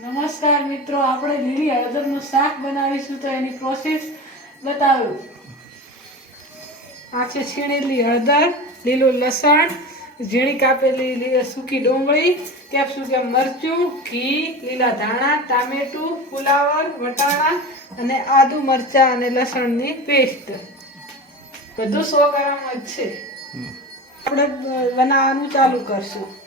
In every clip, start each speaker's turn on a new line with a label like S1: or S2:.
S1: નમસ્કાર મિત્રો આપણે લીલી હળદરનું શાક બનાવીશું તો એની પ્રોસેસ બતાવું. આ છે છીણેલી હળદર લીલું લસણ ઝીણી કાપેલી સૂકી ડુંગળી કેપ્સિકમ મરચું ઘી લીલા ધાણા ટામેટું ફુલાવર વટાણા અને આદુ મરચાં અને લસણની પેસ્ટ. બધું સો ગ્રામ જ છે. આપણે બનાવવાનું ચાલુ કરશું.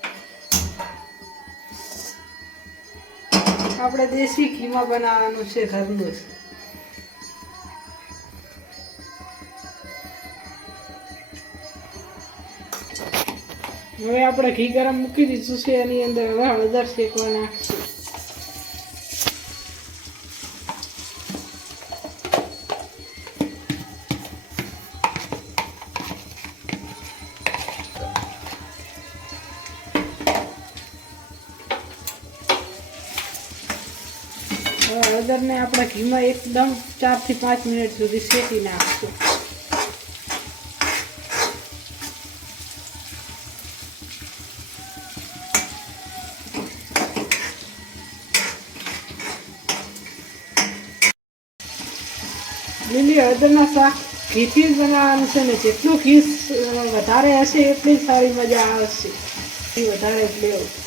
S1: આપણે દેશી ઘીમાં બનાવવાનું છે ઘરનું. છે હવે આપણે ઘી ગરમ મૂકી દીધું છે, એની અંદર હવે હળદર શેકવા નાખશું. હળદરને આપણે ઘીમાં એકદમ ચારથી પાંચ મિનિટ સુધી શેકી નાખશું. લીલી હળદરના શાક ઘીથી જ બનાવવાનું છે ને જેટલું ઘી વધારે હશે એટલી સારી મજા આવશે. ઘી વધારે જ લેવું.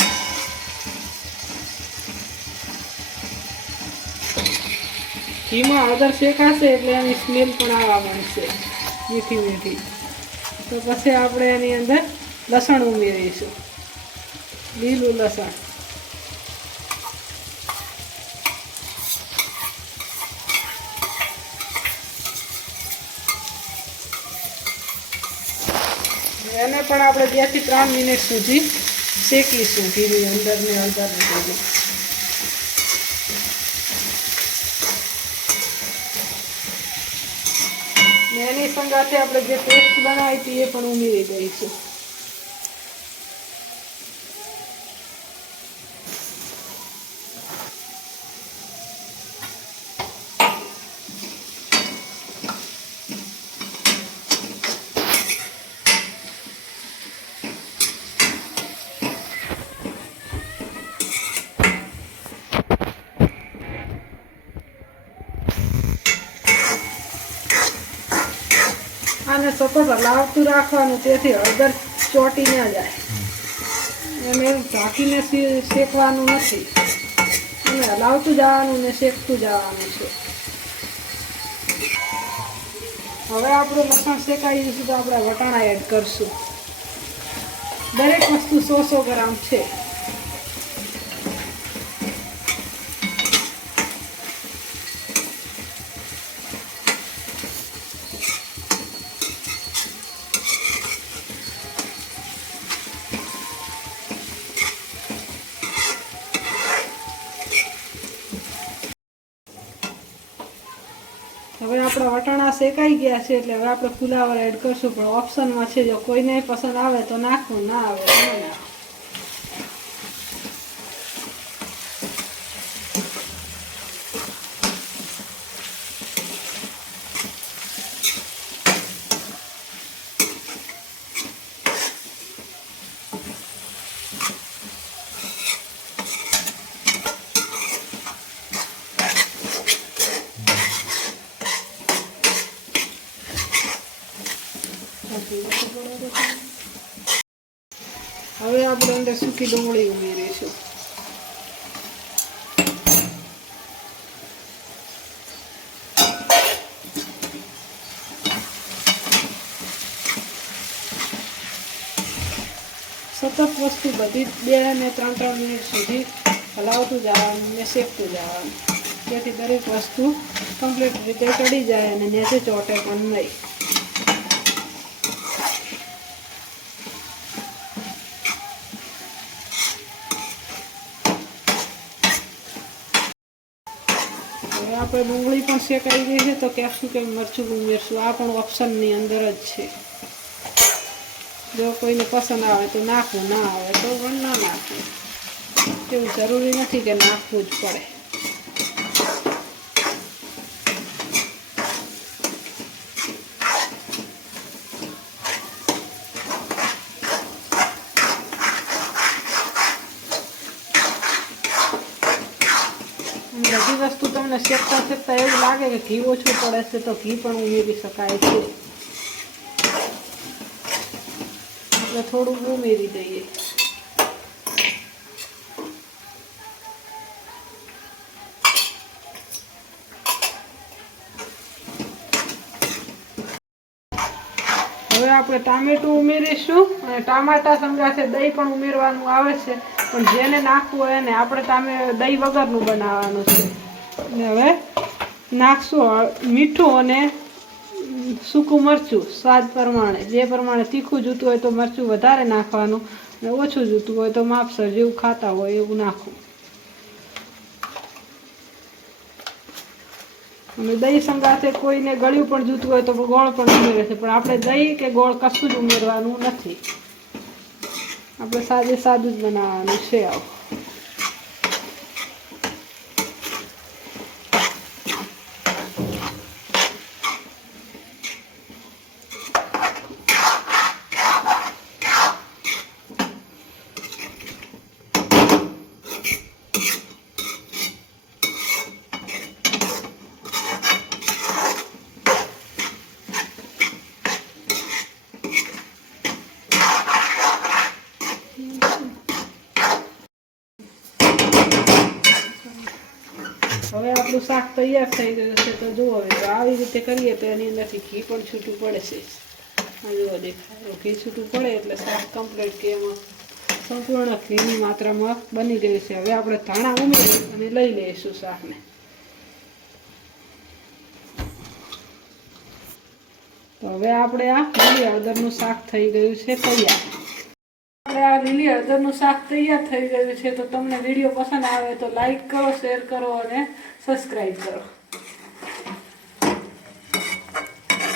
S1: ઘીમાં હળદર શેકાશે એટલે એની સ્મેલ પણ આવવા માંડશે મીઠી મીઠી. તો પછી આપણે એની અંદર લસણ ઉમેરીશું. લીલું લસણ. એને પણ આપણે બેથી ત્રણ મિનિટ સુધી શેકીશું ઘીની અંદર ને હળદર ને બધું ને એની સંગાથે આપણે જે પેસ્ટ બનાવી હતી એ પણ ઉમેરી દઈશું. સતત હલાવતું રાખવાનું, તેથી હળદર ચોટી ન જાય. એને ઢાંકીને શેકવાનું નથી. અને હલાવતું જવાનું ને શેકતું જવાનું છે. હવે આપણું લસણ શેકાઈ જશે તો આપણે વટાણા એડ કરશું. દરેક વસ્તુ સો સો ગ્રામ છે. હવે આપણા વટાણા શેકાઈ ગયા છે એટલે હવે આપણે ફુલાવર એડ કરશું. પણ ઓપ્શનમાં છે, જો કોઈને પસંદ આવે તો નાખવું ના આવે નાખવું હવે આપણે અંદર સૂકી ડુંગળી ઉમેરીશું સતત વસ્તુ બધી બે ને ત્રણ ત્રણ મિનિટ સુધી હલાવતું જવાનું ને શેકતું જવાનું જેથી દરેક વસ્તુ કમ્પ્લીટ રીતે ચડી જાય અને નેચે ચોટે પણ નહીં હવે આપણે ડુંગળી પણ શેકાઈ ગઈ છે, તો કેપ્સિકમ મરચું ઉમેરશું? આ પણ ઓપ્શનની અંદર જ છે. જો કોઈને પસંદ આવે તો નાખવું, ના આવે તો પણ ના નાખવું. એવું જરૂરી નથી કે નાખવું જ પડે બધી વસ્તુ તમને શેકતા શેકતા એવું લાગે કે ઘી ઓછું પડે છે તો ઘી પણ ઉમેરી શકાય છે. એટલે થોડું ઉમેરી દઈએ. હવે આપણે ટામેટું ઉમેરીશું અને ટામેટા સમજાશે દહીં પણ ઉમેરવાનું આવે છે. પણ જેને નાખવું હોય એને આપણે ટામે, દહીં વગરનું બનાવવાનું છે. હવે નાખશું મીઠું અને સૂકું મરચું, સ્વાદ પ્રમાણે. જે પ્રમાણે તીખું જોતું હોય તો મરચું વધારે નાખવાનું અને ઓછું જોતું હોય તો માપસર જેવું ખાતા હોય એવું નાખવું. અને દહીં સંગાથે કોઈને ગળ્યું પણ જોતું હોય તો ગોળ પણ ઉમેરે છે, પણ આપણે દહીં કે ગોળ કશું જ ઉમેરવાનું નથી. આપણે સાદે સાદું જ બનાવવાનું છે આવું હવે આપણું શાક તૈયાર થઈ ગયું છે તો જુઓ હવે તો આવી રીતે કરીએ તો એની અંદરથી ઘી પણ છૂટું પડે છે. જુઓ દેખાય. ઘી છૂટું પડે એટલે શાક કમ્પ્લીટ કે એમાં સંપૂર્ણ ઘીની માત્રામાં બની ગયું છે. હવે આપણે ધાણા ઉમેરી અને લઈ લઈશું શાકને. તો હવે આપણે આ હળદરનું શાક થઈ ગયું છે તૈયાર. આપણે આ લીલી હળદરનું શાક તૈયાર થઈ ગયું છે, તો તમને વીડિયો પસંદ આવે તો લાઈક કરો શેર કરો અને સબસ્ક્રાઈબ કરો.